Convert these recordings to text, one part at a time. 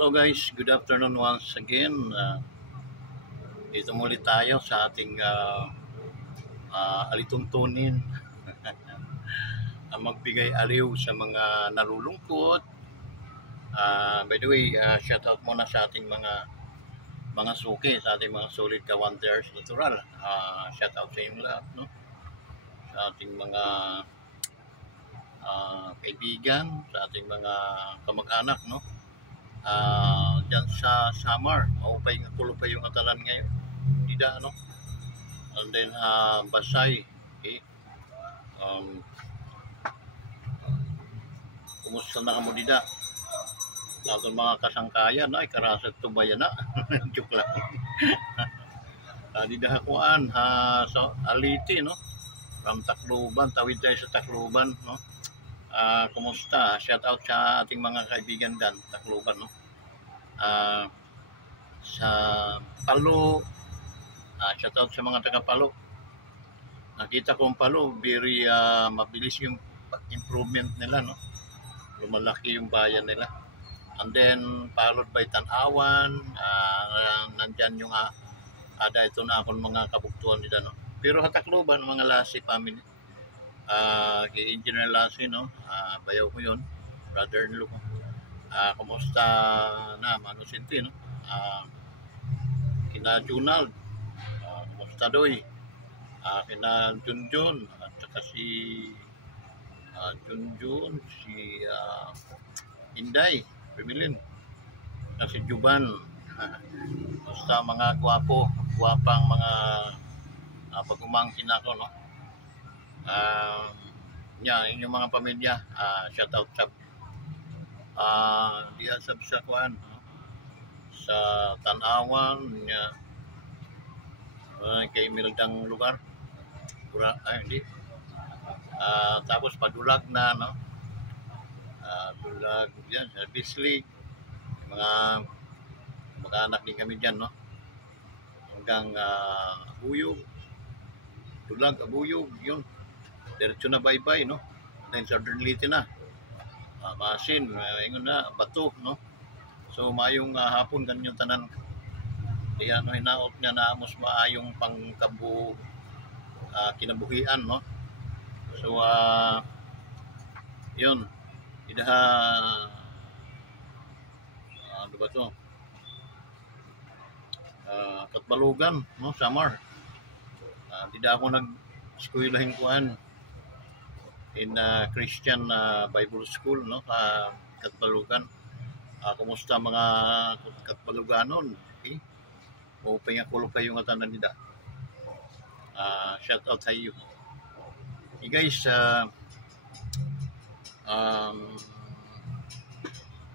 Hello guys, good afternoon once again. Dito muli tayo sa ating alituntunin ang magbigay aliw sa mga nalulungkot. By the way, shout out muna sa ating mga suki, sa ating mga solid ka-wonders natural. Shout out sa inyo lahat, no? Sa ating mga kaibigan, sa ating mga kamag-anak, no? Diyan sa Samar, maupay nga pulo pa yung atalan ngayon. Dida, ano? And then, Basay, okay? Kumusta na kamo dida? Sa itong mga kasangkayan, ay karasag tubayan na. Joke lang. Dida hakuan, sa Aliti, no? From Tacloban, tawid tayo sa Tacloban, no? Kumusta? Shout out sa ating mga kaibigan dan Tacloban, no? Sa Palo, shout out sa mga taga Palo. Nakita ko ang Palo, very mabilis yung improvement nila, no? Lumalaki yung bayan nila. And then followed by Tanawan, nandyan yung ada ito na akong mga kabuktuan nila, no? Pero Tacloban, mga Lasi family, kay Engineer Lassie, no? Bayaw ko yun, brother-in-law ko. Kumusta na, Mano Sinti, no? Kina Junald, kumusta doy? Kina Junjun, at saka si Junjun, si Inday, Pemilin, at si Juban. Kumusta mga guwapang mga pag-umangkin ako, no? Inyong mga pamilya, shout out sa diya sa kuan, no? Sa Tanawan nya, kay Mildang lugar hindi, tapos Padulag na, no? Dulag yan sa Bislig, mga mag-anak din kami dyan, no? Hanggang Abuyog, Dulag, Abuyog, yun diretso na bye-bye, no? Then Southern Leyte na, Masin, ingon na, Bato, no? So mayong hapon kanyang tanan. Kaya no, hinaot niya na amos maayong pangkabu kinabuhian, no? So yun, idaha ano ba to? Katbalugan, no? Samar. Dida ako nag-eskwelahin kuan in Christian Bible School, no? Katbalugan. Kumusta mga Katbaluganon? Okay? Upay nga kulo kayo nga tanan nila. Shout out sa iyo. Hey guys,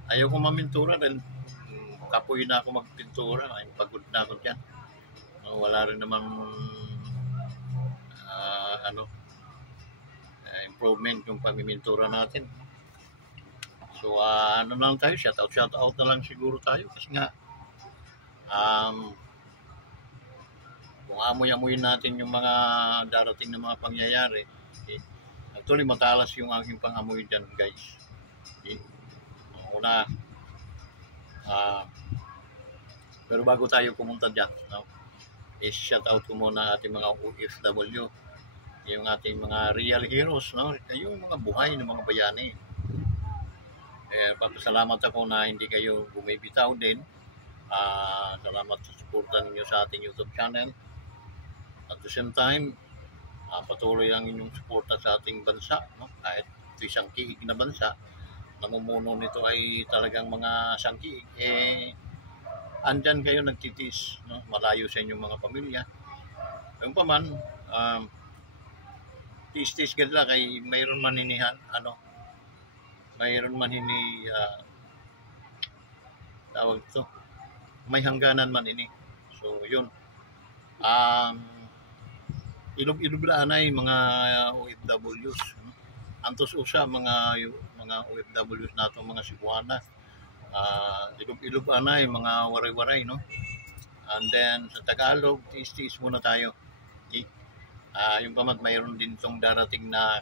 ayaw ko mamintura dahil kapoy na ako magpintura. Pagod na ako dyan. Wala rin naman improvement yung pamimintura natin. So ano lang tayo, shout out na lang siguro tayo kasi nga kung amoy-amoyin natin yung mga darating na mga pangyayari, okay? Actually matalas yung aking pangamoy dyan, guys. Okay? Una, pero bago tayo pumunta dyan, no? Shout out ko muna ating mga OFW, yung ating mga real heroes, no? Yung mga buhay ng mga bayani. Papasalamat ako na hindi kayo bumibitaw din. Salamat sa suporta ninyo sa ating YouTube channel. At the same time, patuloy ang inyong suporta sa ating bansa, no? Kahit ito isang kiig na bansa, namumuno nito ay talagang mga sangkiig, andyan kayo nagtitis, no? Malayo sa inyong mga pamilya. Yung paman, tis-tis gadla kay mayroon man hinihan, mayroon man hini tawag ito, may hangganan man ini. So yun, ilog anay mga OFWs, no? Antos usa mga OFWs nato mga Cebuana, ilog anay mga waray-waray, no? And then sa Tagalog, tis-tis muna tayo. Okay? Yung pamat mayroon din itong darating na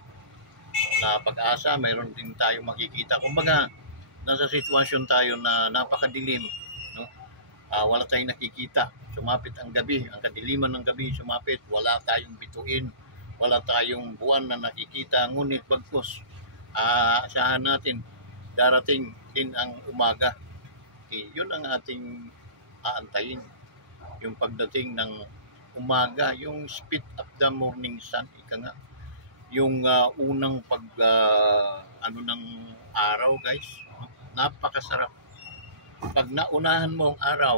pag-asa, mayroon din tayo makikita. Kumbaga, nasa sitwasyon tayo na napakadilim, no? Wala tayong nakikita. Sumapit ang gabi, ang kadiliman ng gabi sumapit, wala tayong bituin, wala tayong buwan na nakikita, ngunit bagkus asahan natin darating din ang umaga. Yun ang ating aantayin, yung pagdating ng umaga, yung speed of the morning sun, ika nga, yung unang ano ng araw, guys. Napakasarap pag naunahan mo ang araw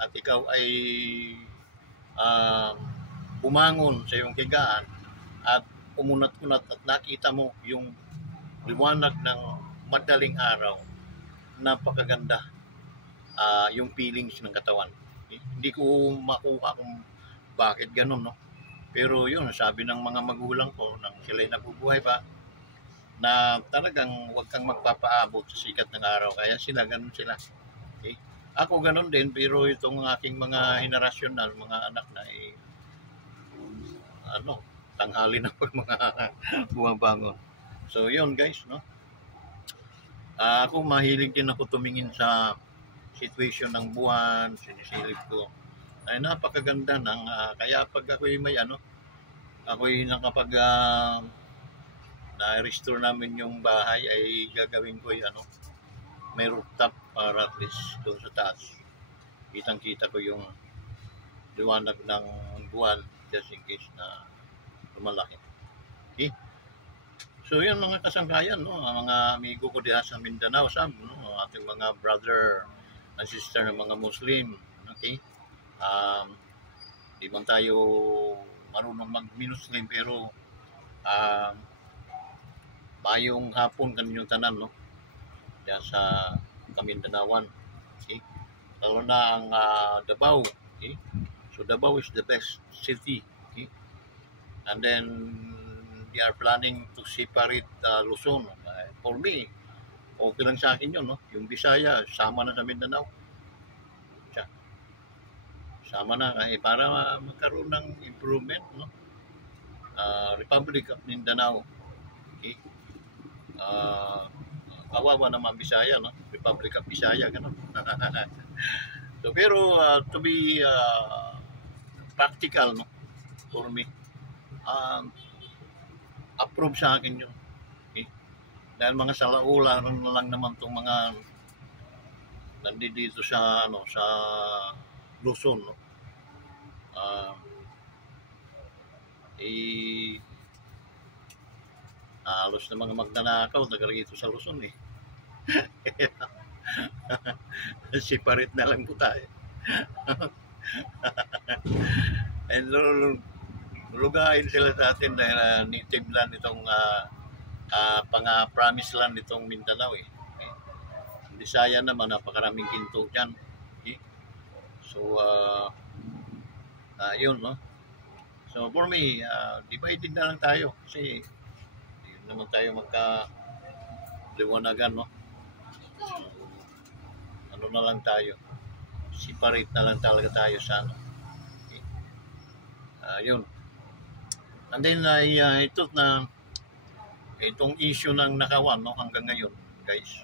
at ikaw ay bumangon sa iyong higaan at umunat-unat at nakita mo yung liwanag ng madaling araw. Napakaganda yung feelings ng katawan. Hindi ko makuha kung bakit ganun, no? Pero yun, sabi ng mga magulang ko nang sila'y nabubuhay pa, na talagang huwag kang magpapaabot sa sikat ng araw. Kaya sila, ganun sila. Okay? Ako ganun din, pero itong aking mga henerasyon na, mga anak na tanghali na pag mga bumabangon. So yun guys, no? Ako mahilig din ako tumingin sa situation ng buwan, sinisilip ko. Ay napakaganda ng kaya pag ako'y may ako'y nakapag na-restore namin yung bahay, ay gagawin ko may rooftop para at least doon sa taas kitang-kita ko yung liwanag ng buwan just in case na lumalaki. Okay? So yun mga kasangkayan, no? Mga amigo ko diha sa Mindanao, ating mga brother and sister ng mga Muslim. Okay? Di man tayo marunong mag-Muslim, pero mayong hapon kaninyong tanan, no? Diyan sa Kamindanawan. Okay? Lalo na ang Davao. Okay? So Davao is the best city. Okay? And then they are planning to separate Luzon. For me, okay lang sa akin yun, no? Yung Bisaya, sama na sa Mindanao. Sama na para magkaroon ng improvement, no? Republic of Mindanao. Okay? Kawawa naman Bisaya, no? Republic of Bisaya, gano'n. So, pero to be practical, no? For me, approve sa akin yun. Okay? Dahil mga salaula na lang naman itong mga nandito sa sa Luzon, no? Halos na mga magnanakaw taga rito sa Luzon, eh. Separate na lang po tayo. And lugain sila sa atin dahil native land itong pang-promise land itong Mindanao, eh. Okay? Bisaya naman, napakaraming ginto dyan. Okay? So yun, no? So for me, divided na lang tayo kasi hindi naman tayo magka-liwanagan, no? So, na lang tayo, separate na lang talaga tayo sa okay? Yun. And then itong issue ng nakawan, no, hanggang ngayon, guys,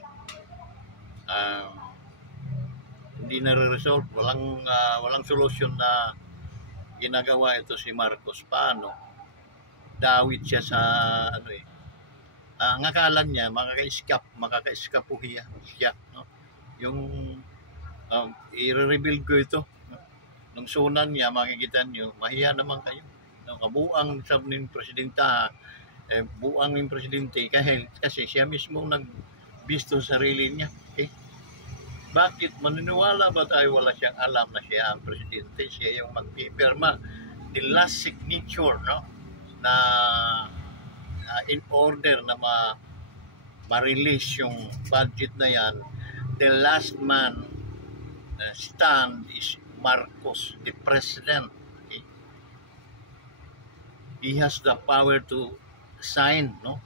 hindi na-resolve, walang solusyon na ginagawa ito si Marcos. Paano? Dawit siya sa ang akala niya makaka-escape siya, no? Yung i-reveal ko ito, no? Nung sunan niya, makikita niyo, mahiya naman kayo, no? Kabuang sabi ng presidenta, buang yung presidente kasi siya mismo nagbisto sa sarili niya. Okay? Bakit? Maniniwala ba tayo wala siyang alam na siya ang presidente? Siya yung magpipirma. The last signature, no? Na in order na ma-release yung budget na yan, the last man stand is Marcos, the president. Okay? He has the power to sign, no?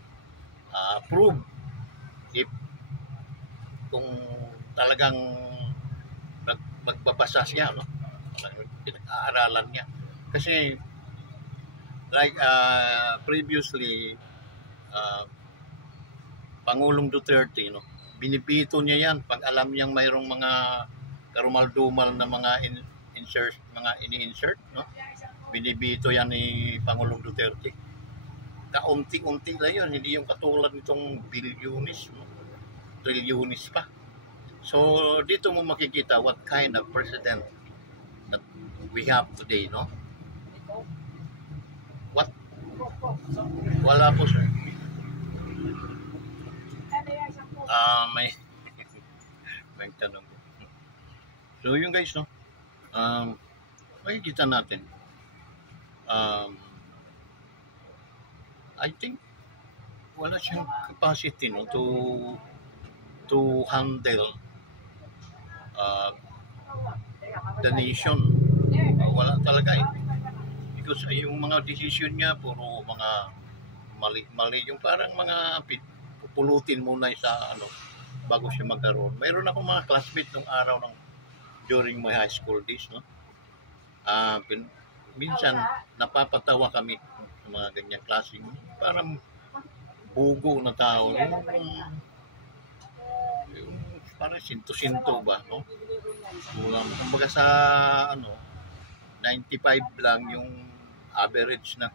Approve if kung talagang magbabasa siya, no? Pinag-aaralan niya. Kasi like previously Pangulong Duterte, no? binibito niya yan pag alam niyang mayroong mga karumal-dumal na mga insert, mga ini-insert, no? Binibito yan ni Pangulong Duterte. Kaunti-unti lang yun, hindi yung katulad nitong bilyonis, no? Trilyonis pa. So, dito mo makikita what kind of president that we have today, no? What? Wala po, sir. May may tanong ko. So, yung guys, no? Makikita natin. I think wala siyang capacity, no, to handle the nation. Wala talaga eh. Because yung mga decision niya puro mga mali yung parang mga pupulutin muna sa ano bago siya magkaroon. Mayroon ako mga classmates nung araw during my high school days, no. Minsan napapatawa kami sa mga ganyang klaseng parang bugo na tao, yung parang sinto-sinto ba, no? Kumbaga sa ano 95 lang yung average ng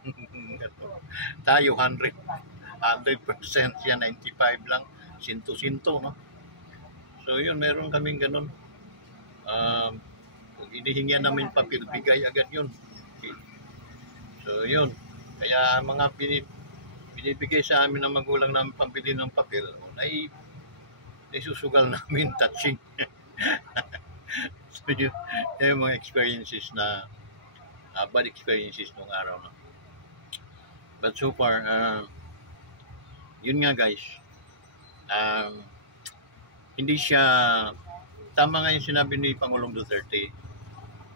tayo 100% siya 95 lang, sinto-sinto, no? So yun, meron kaming ganun. Kung inihingi namin papel, bigay agad yun. Okay. So yun, kaya mga binibigay sa amin ng magulang namin pambili ng papel ay nasusugal namin touching. So yun, yung mga experiences na bad experiences nung araw na. But so far, yun nga guys, hindi siya, tama nga yung sinabi ni Pangulong Duterte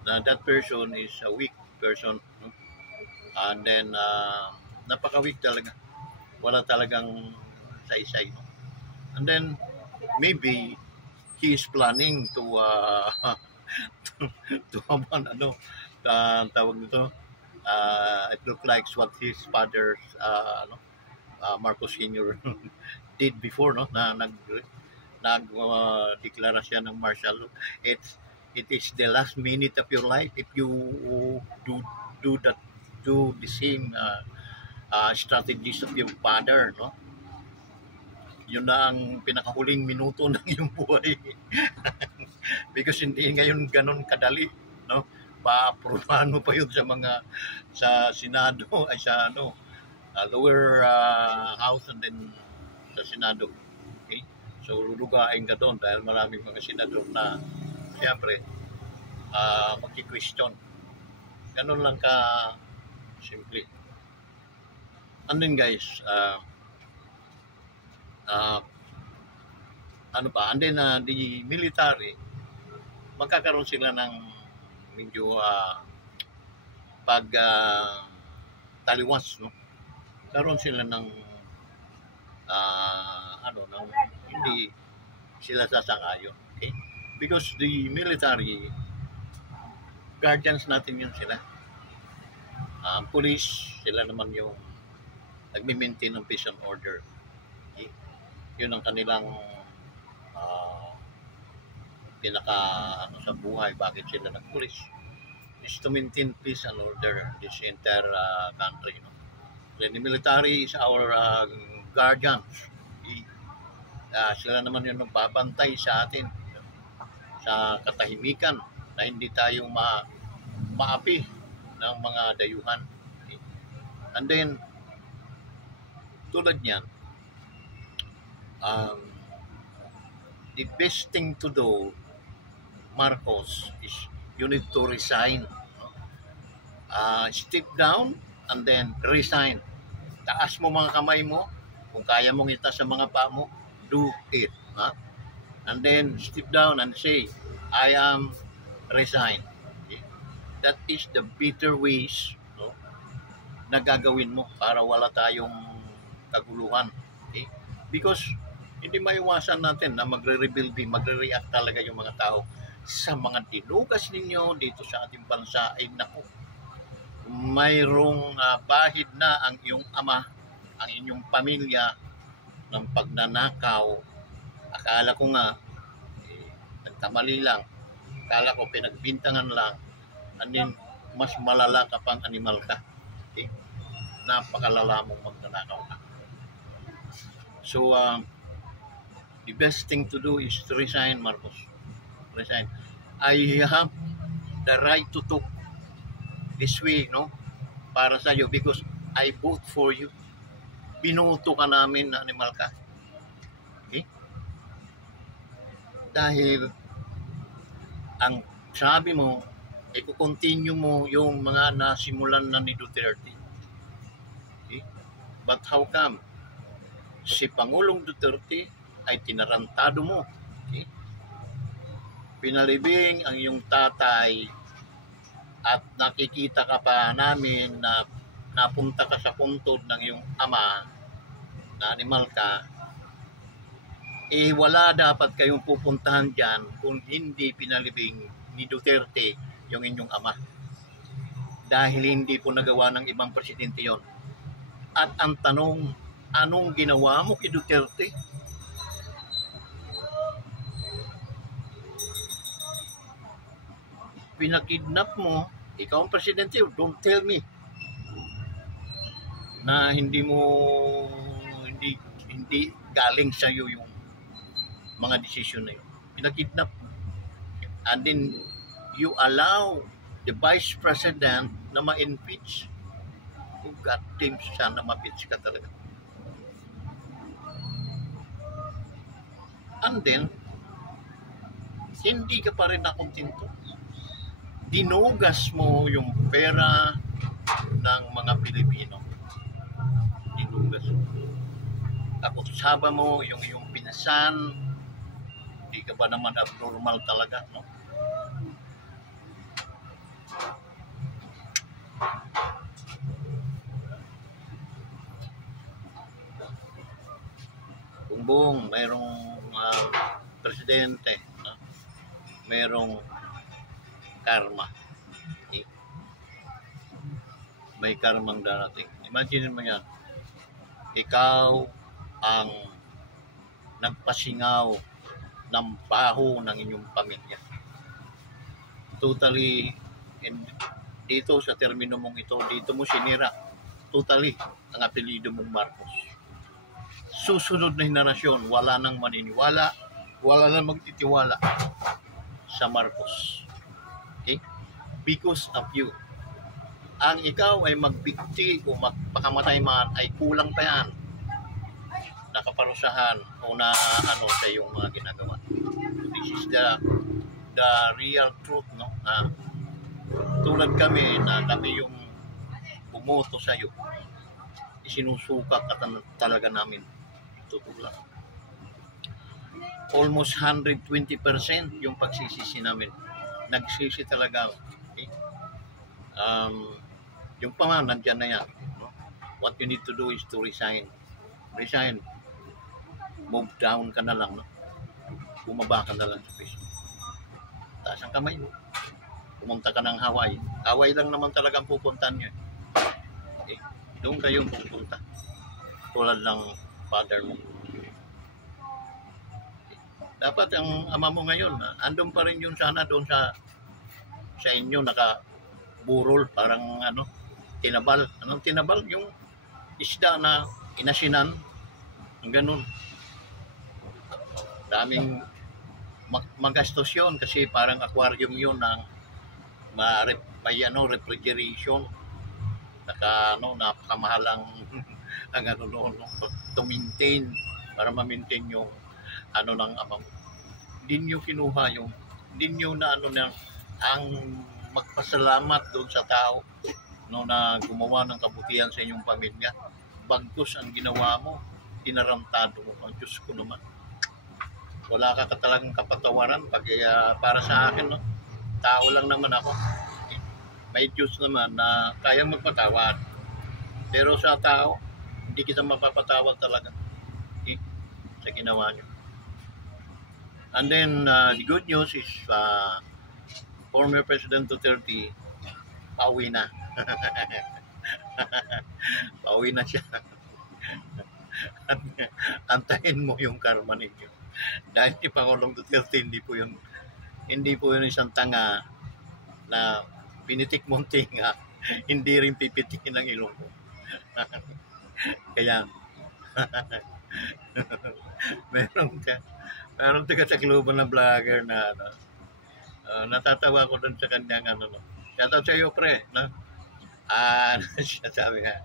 na that person is a weak person, no? And then napaka-weak talaga, wala talagang saysay, no? And then maybe he is planning to have ano tawag nito, it looks like what his father's Marcos Sr. did before, no, na nagdeklara siya ng martial law. It is the last minute of your life if you do the same strategies of your father, no. Yun na ang pinakahuling minuto ng iyong buhay. Because hindi ngayon ganun kadali, no. Pa-aprobahan mo pa yun sa Senado ay sa lower house and then sa Senado. Okay? So lulugain ka doon dahil maraming mga senador na siyempre magki-question. Ganun lang ka simple. And then guys, and then the military, magkakaroon sila ng medyo taliwas, no? Karoon sila ng ng hindi sila sasang-ayon, okay? Because the military guardians natin yun sila. Police, sila naman yung nagme-maintain ng peace and order. Okay? Yun ang kanilang pinaka sa buhay, bakit sila nag-police, is to maintain peace and order this entire country, no? Then the military is our guardians. Sila naman yung nagbabantay sa atin sa katahimikan na hindi tayo maapi ng mga dayuhan. Okay? And then tulad niyan, the best thing to do, Marcos, is you need to resign. Step down and then resign. Taas mo mga kamay mo. Kung kaya mong itaas sa mga paa mo, do it. And then step down and say, I am resign. Okay? That is the better ways, no, na gagawin mo para wala tayong kaguluhan. Okay? Because hindi maiwasan natin na magre-react talaga yung mga tao sa mga dinugas ninyo dito sa ating bansa. Ay naku, mayroong bahid na ang iyong ama, ang inyong pamilya ng pagnanakaw Akala ko nga, nagkamali lang. Akala ko pinagbintangan lang. And then, mas malala ka pang animal ka. Okay? Napakalala mong magnanakaw ka. So, the best thing to do is to resign, Marcos. Resign. I have the right to talk this way, no? Para sa iyo because I vote for you. Binuto ka namin na animal ka. Okay? Dahil ang sabi mo, i-continue mo yung mga nasimulan na ni Duterte. Okay? But how come? Si Pangulong Duterte ay tinarantado mo. Okay? Pinalibing ang iyong tatay at nakikita ka pa namin na napunta ka sa puntod ng iyong ama na animal ka, wala dapat kayong pupuntahan dyan kung hindi pinalibing ni Duterte yung inyong ama. Dahil hindi po nagawa ng ibang presidente yon. At ang tanong, anong ginawa mo kay Duterte? Pinakidnap mo, ikaw ang presidente, don't tell me na hindi galing sa iyo yung mga desisyon na yun. Pinakidnap. And then you allow the vice president na ma-impeach. Oh God damn, sana ma-impeach ka talaga. And then hindi ka pa rin nakontento. Dinugas mo yung pera ng mga Pilipino. Dinugas mo. Kakusaba mo yung pinasan. Hindi ka ba naman abnormal talaga, no? Bumbong, mayroong presidente, no? Mayroong karma. Okay? May karmang darating. Imagine mo yan. Ikaw ang nagpasingaw ng baho ng inyong pamilya. Totally, dito sa termino mong ito, dito mo sinira. Totally, ang apelido mong Marcos. Susunod na henerasyon, wala nang maniniwala, wala nang magtitiwala sa Marcos. Okay? Because of you. Ang ikaw ay magbikti o magpakamatay man ay kulang pa yan. Nakaparusahan o na sa iyong mga ginagawa. This is the real truth, no? Tulad kami na kami yung bumoto sa iyo. Isinusuka ka talaga namin. Tutulak. Almost 120% yung pagsisisi namin. Nagsisi talaga. Okay? Yung pa nandyan na yan. No? What you need to do is to resign. Resign. Move down ka na lang. No? Bumaba ka na lang sa Facebook. Taas ang kamay mo. Pumunta ka ng Hawaii. Hawaii lang naman talagang pupuntahan nyo. Okay? Doon kayong pupunta. Tulad ng father mo. Okay. Dapat ang ama mo ngayon, andun pa rin yun sana doon sa inyo nakaburol, parang tinabal. Anong tinabal? Yung isda na inasinan. Ang ganun. Daming magastos yun kasi parang aquarium yun ng may refrigeration. Napakamahal ang to maintain, para ma-maintain yung ng amang. Hindi nyo kinuha hindi nyo na ang magpasalamat doon sa tao na gumawa ng kabutihan sa inyong pamilya. Bagkus ang ginawa mo, tinarantado mo. Ang Diyos ko naman. Wala ka talagang kapatawaran para sa akin, no? Tao lang naman ako. Okay? May Diyos naman na kayang magpatawad. Pero sa tao, hindi kita mapapatawad talaga. Okay? Sa ginawa nyo. And then, the good news is former President Duterte, pauwi na. Pauwi na siya. Antayin mo yung karma ninyo. Dahil ni Pangulong Duterte, hindi po yun isang tanga na pinitik mong tinga, hindi rin pipitikin ng ilong ko. Kaya, meron ka, meron taga-Tacloban na vlogger na natatawa ko dun sa kanyang no. Shoutout sa iyo, pre, no? Siya sabi nga,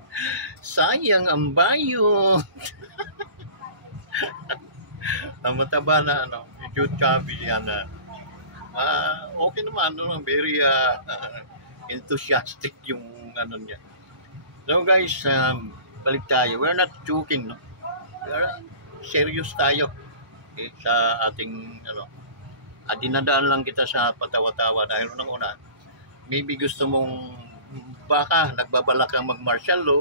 sayang ang bayo. Ang mataba na, medyo chubby yan na. Okay naman, very enthusiastic yung niya. So guys, balik tayo. We're not joking, no? We're serious tayo sa ating, dinadaan lang kita sa patawa-tawa dahil una, maybe gusto mong baka nagbabalak kang mag-martial law.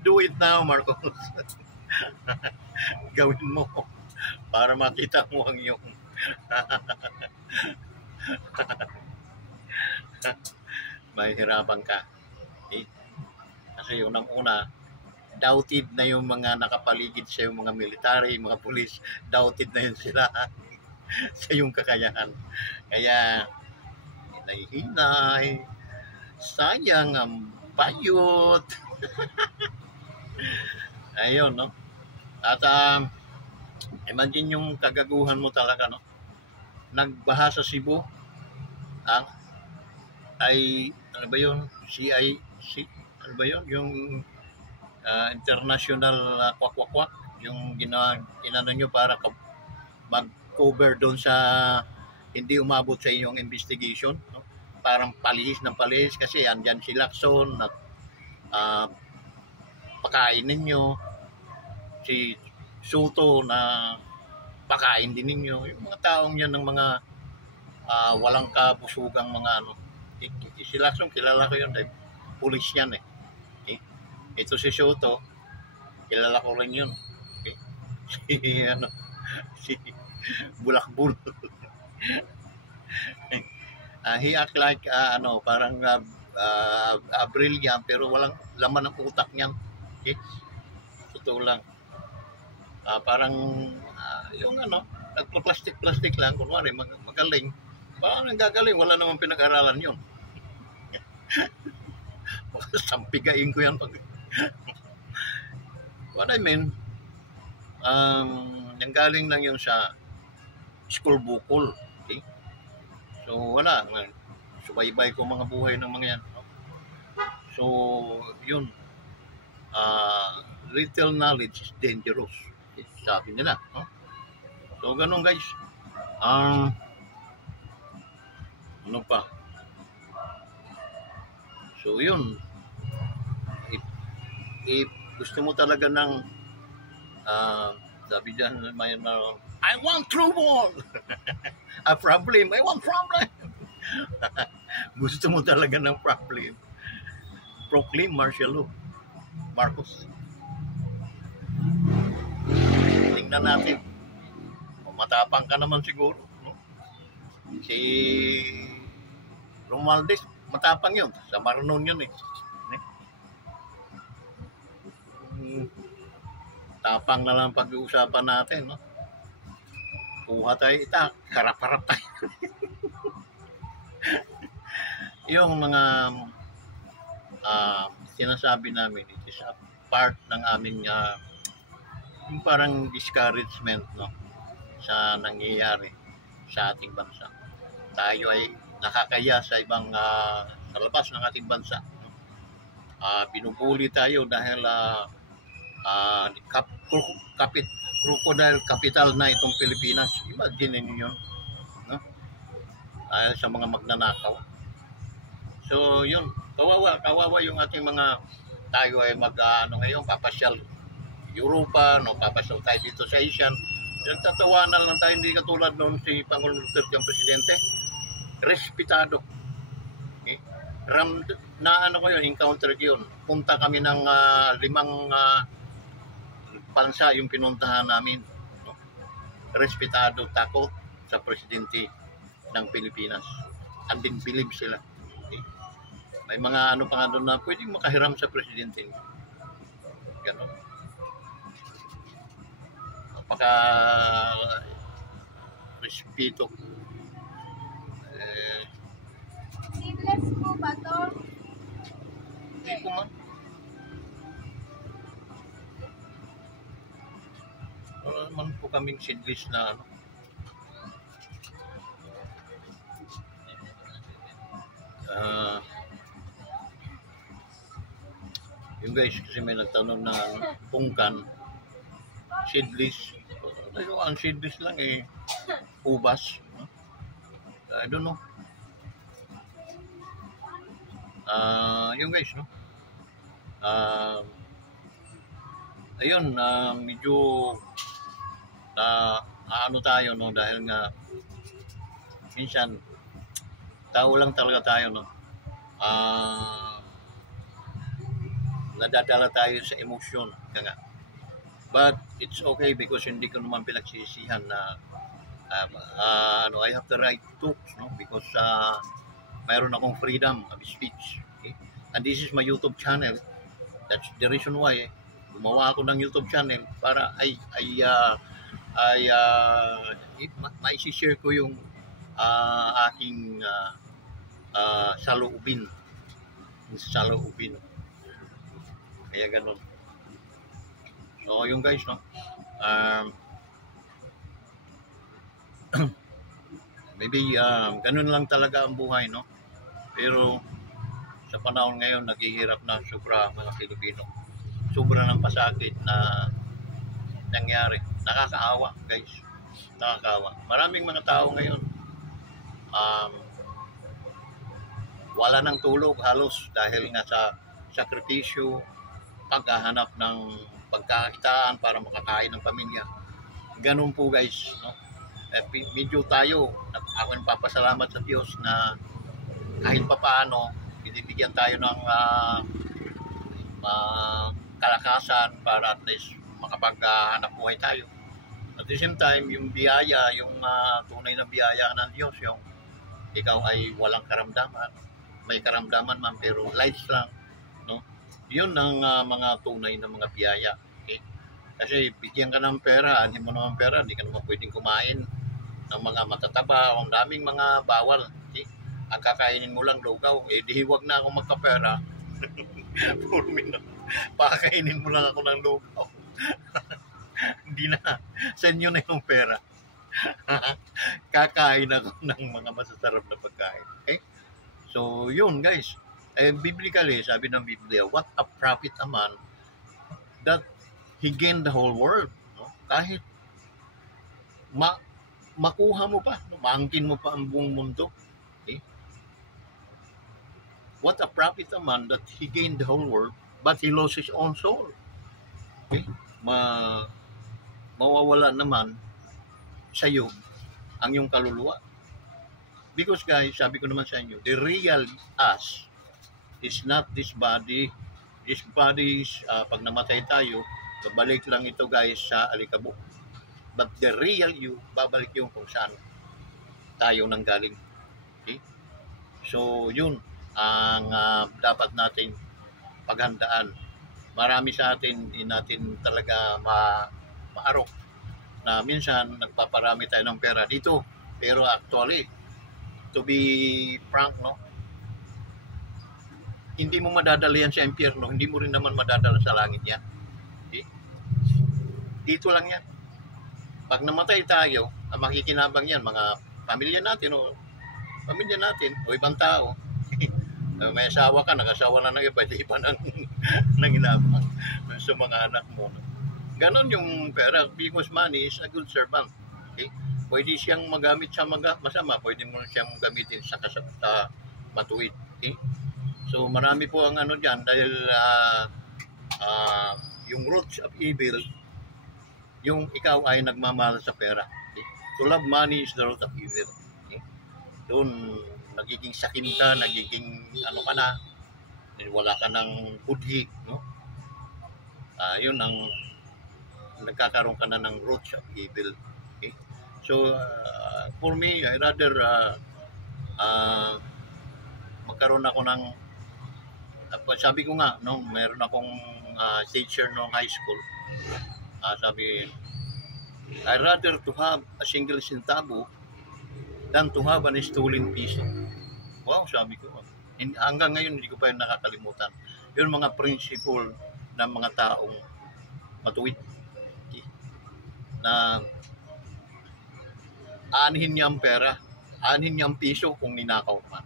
Do it now, Marcos. Gawin mo para makita mo ang iyong mahihirapan ka. Kasi unang-una, doubted na yung mga nakapaligid sa yung mga military, mga pulis, doubted na yun sila sa yung kakayahan. Kaya, hinay-hinay, sayang ang bayot. Ayun, no? At, imagine yung kagaguhan mo talaga, no? Nagbaha sa Cebu, ay, ano ba yun? Ano ba yun? Yung international kwak-kwak-kwak, yung ginano nyo para mag-cover doon sa hindi umabot sa inyong investigation, no? Parang palihis ng palihis kasi andyan si Lacson at pakain ninyo, si Soto na pakain din ninyo, yung mga taong yan ng mga walang kabusugang mga si Lacson, kilala ko yun dahil pulis yan ito si Soto, kilala ko rin yun. Okay? Si Bulakbul. He act like parang brilliant pero walang laman ng utak niyan. Okay? Totoo lang. Parang yung nagpa-plastic lang, kunwari magaling. Parang gagaling, wala namang pinag-aralan yun. Sampigain ko yan pag what I mean, nanggaling lang yun sa school bukol. Okay? So, wala. Subaybay ko mga buhay ng mga yan. No? So, yun. Little knowledge is dangerous. Sabi nila. No? So, ganun guys. Ano pa? So, yun. If gusto mo talaga ng sabi dyan, I want trouble. A problem. I want problem. Gusto mo talaga ng problem. Proclaim martial law. Marcos. Tingnan natin. Matapang ka naman siguro. No? Si Romualdez, matapang yun. Sa Marnon yun tapang na lang pag-uusapan natin, no? Kuha tayo, karap-karap tayo. Yung mga sinasabi namin, it is a part ng aming yung parang discouragement, no? Sa nangyayari sa ating bansa. Tayo ay nakakaya sa ibang sa labas ng ating bansa. No? Binubuli tayo dahil crocodile capital na itong Pilipinas. Imagine niyo yun, no? Dahil sa mga magnanakaw. So yun, kawawa yung ating mga, tayo ay ngayon papasyal Europa, no, papasyal tayo dito sa Asian. Nagtatawanan lang tayo, hindi katulad noon si Pangulong Duterte ang presidente. Respetado. Okay? Ko yun, encounter yun. Punta kami ng 5 bansa yung pinuntahan namin. No? Respetado, takot sa presidente ng Pilipinas. And then believe sila. Okay? May mga pa nga doon na pwedeng makahiram sa presidente. Ganon. respeto. Seedless po ba to? Hindi ko man. Wala naman po kaming seedless na ano. Yung guys kasi may nagtanong na pungkan, seedless. Ang seedless lang ubas. I don't know. Yung guys, no? Ayun, medyo ano tayo, no? Dahil nga minsan tao lang talaga tayo, no? Nadadala tayo sa emosyon, nga. But it's okay because hindi ko naman pinagsisihan na I have the right to, no? Because mayroon akong freedom of speech. Okay? And this is my YouTube channel. That's the reason why gumawa ako ng YouTube channel para ma-share ko yung aking saloobin. Kaya ganun. So yung guys, no, maybe ganun lang talaga ang buhay, no. Pero sa panahon ngayon naghihirap na sobra mga Pilipino. Sobra ng pasakit na nangyari. Nakakaawa, guys. Nakakaawa. Maraming mga tao ngayon wala nang tulog halos dahil nga sa sakripisyo, paghahanap ng pagkakitaan para makakain ng pamilya. Ganun po, guys, no? Medyo tayo, ako nagpapasalamat sa Diyos na kahit papaano binibigyan tayo ng kalakasan para at least makapaghanap buhay tayo. At the same time, yung biyaya, yung tunay na biyaya ng Diyos, yung ikaw ay walang karamdaman, may karamdaman man pero lights lang, no? Yun ang mga tunay na mga biyaya. Okay? Kasi bigyan ka ng pera, hindi mo naman pera, hindi ka naman pwedeng kumain ng mga matataba, ang daming mga bawal. Okay? Ang kakainin mo lang lugaw, di huwag na akong magkapera. Puro na. Pakakainin mo lang ako ng lugaw. Hindi na. Sa inyo na yung pera. Kakain ako ng mga masasarap na pagkain. Okay? So, yun guys. Biblically, sabi ng Biblia, what a profit a man that he gained the whole world. No? Kahit makuha mo pa, no? Maangkin mo pa ang buong mundo. Okay? What a profit a man that he gained the whole world but he lost his own soul. Okay? Mawawala naman sa iyo ang iyong kaluluwa. Because guys, sabi ko naman sa inyo, the real us is not this body. This body is, pag namatay tayo, babalik lang ito guys sa alikabok. But the real you, babalik yung kung saan tayo nanggaling. Okay? So, yun ang dapat nating paghandaan. Marami sa atin, hindi natin talaga maarok na minsan nagpaparami tayo ng pera dito. Pero actually, to be frank, no, hindi mo madadala yan sa impyerno, hindi mo rin naman madadala sa langit yan. Okay? Dito lang yan. Pag namatay tayo, ang makikinabang yan, mga pamilya natin o ibang tao. May asawa ka, nag-asawa na ng iba, di pa nang inabang sa mga anak mo. No? Ganon yung pera, because money is a good servant. Okay? Pwede siyang magamit sa masama, pwede mo siyang gamitin sa matuwid. Okay? So marami po ang ano dyan dahil yung roots of evil, yung ikaw ay nagmamahal sa pera. Okay? To love money is the root of evil. Okay? Doon nagiging sakim ka, nagiging ano ka na, wala ka ng budhi, no? Yun ang nagkakaroon ka na ng roots of evil. Okay? So for me, I rather magkaroon ako ng sabi ko nga, no, meron akong teacher noong high school. Sabi, I rather to have a single centavo than to have an stolen piso. Wow, sabi ko. Hanggang ngayon hindi ko pa yun nakakalimutan. Yun mga principle ng mga taong matuwid. Okay? Na aanhin niya ang pera, aanhin niya ang piso kung ninakaw naman.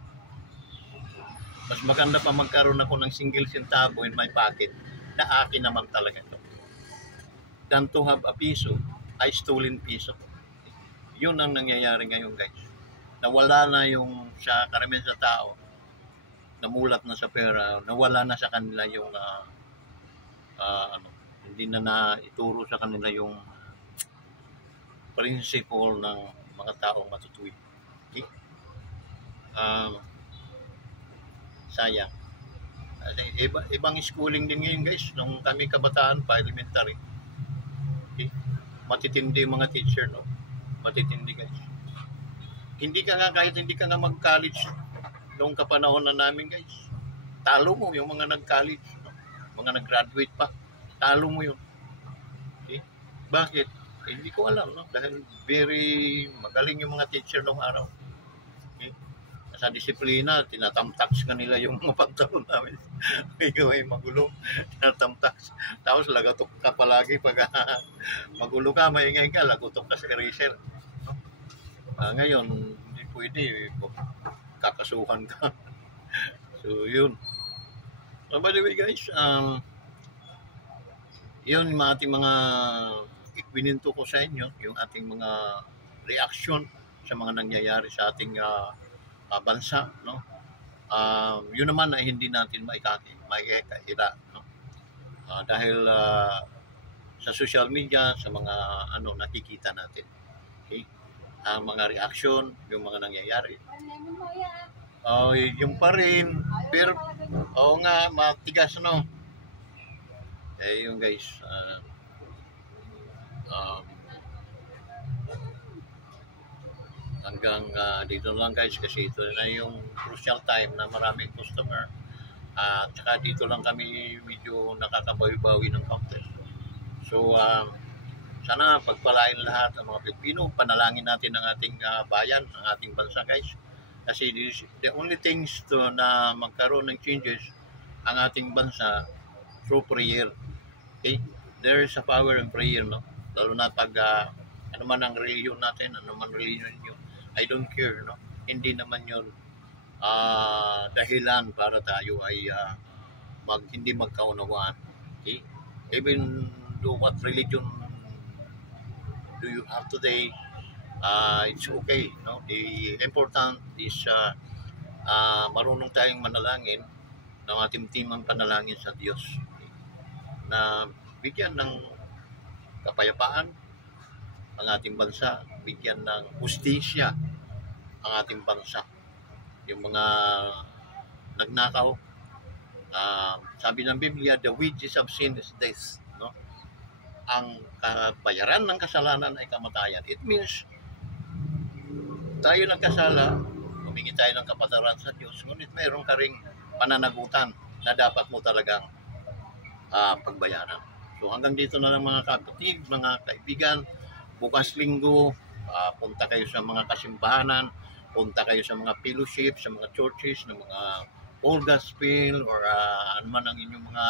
Mas maganda pa magkaroon ako ng single centavo in my pocket na akin naman talaga ito. Than to have a piso, ay stolen piso. Yun ang nangyayari ngayon, guys. Nawala na yung sa karamihan sa tao, namulat na sa pera, nawala na sa kanila yung hindi na naituro sa kanila yung principle ng mga taong matutuwid. Okay? Sayang. Kasi ibang schooling din ngayon, guys. Nung kami kabataan pa, elementary. Okay? Matitindi mga teacher, no? Matitindi, guys. Hindi ka nga, kahit hindi ka nga mag-college noong kapanahon na namin, guys. Talo mo yung mga nag-college, no? Mga nag-graduate pa. Talo mo yun. Okay? Bakit? Hindi ko alam, no? Dahil very magaling yung mga teacher noong araw. Okay? Sa disiplina, tinatamtax kanila yung mga pantalon namin. Ikaw ay magulo. Tinatamtax. Tapos lagatok ka palagi pag magulo ka, maingay ka, lagutok ka sa eraser. No? Ngayon, hindi pwede. Kakasuhan ka. So, yun. So, by the way, guys, yun yung ating mga ikwininto ko sa inyo, yung ating mga reaction sa mga nangyayari sa ating bansa, no? Yun naman ay hindi natin maikahira, no? Dahil sa social media, sa mga nakikita natin. Okay? Ang mga reaction, yung mga nangyayari. Yung pa rin, pero oo nga, matigas, no? Yung guys, hanggang dito lang, guys, kasi ito na yung crucial time na maraming customer, at saka dito lang kami medyo nakakabawi-bawi ng counter. So sana pagpalain lahat ng mga Pilipino, panalangin natin ang ating bayan, ang ating bansa, guys, kasi the only things na magkaroon ng changes ang ating bansa through prayer. Okay? There is a power in prayer, no? Lalo na pag ano man ang religion natin, ano man religion nyo, I don't care, no? Hindi naman yun dahilan para tayo ay hindi magkaunawaan. Okay? Even though what religion do you have today, it's okay, no? The important is marunong tayong manalangin ng ating timang panalangin sa Diyos, okay? Na bigyan ng kapayapaan ang ating bansa, bigyan ng hustisya ang ating bansa. Yung mga nagnakaw, sabi ng Biblia, the wages of sin is death, no? Ang kabayaran ng kasalanan ay kamatayan. It means tayo nagkasala, humingi tayo ng kapatawaran sa Diyos, ngunit mayroon ka ring pananagutan na dapat mo talagang pagbayaran. So hanggang dito na lang, mga kapatid, mga kaibigan. Bukas linggo, punta kayo sa mga kasimbahanan, punta kayo sa mga fellowship, sa mga churches, ng mga old gospel, or ano man ang inyong mga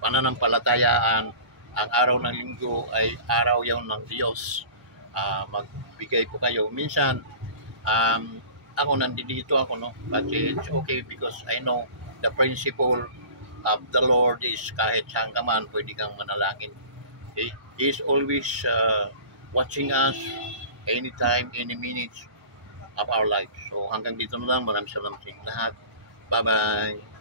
pananampalatayaan. Ang araw ng linggo ay araw yon ng Diyos. Magbigay po kayo. Minsan, ako nandito ako, no? But it's okay because I know the principle of the Lord is kahit saan ka man, pwede kang manalangin. Okay? He is always watching us anytime, any minute of our life. So hanggang dito na lang. Maraming salamat sa lahat. Bye-bye.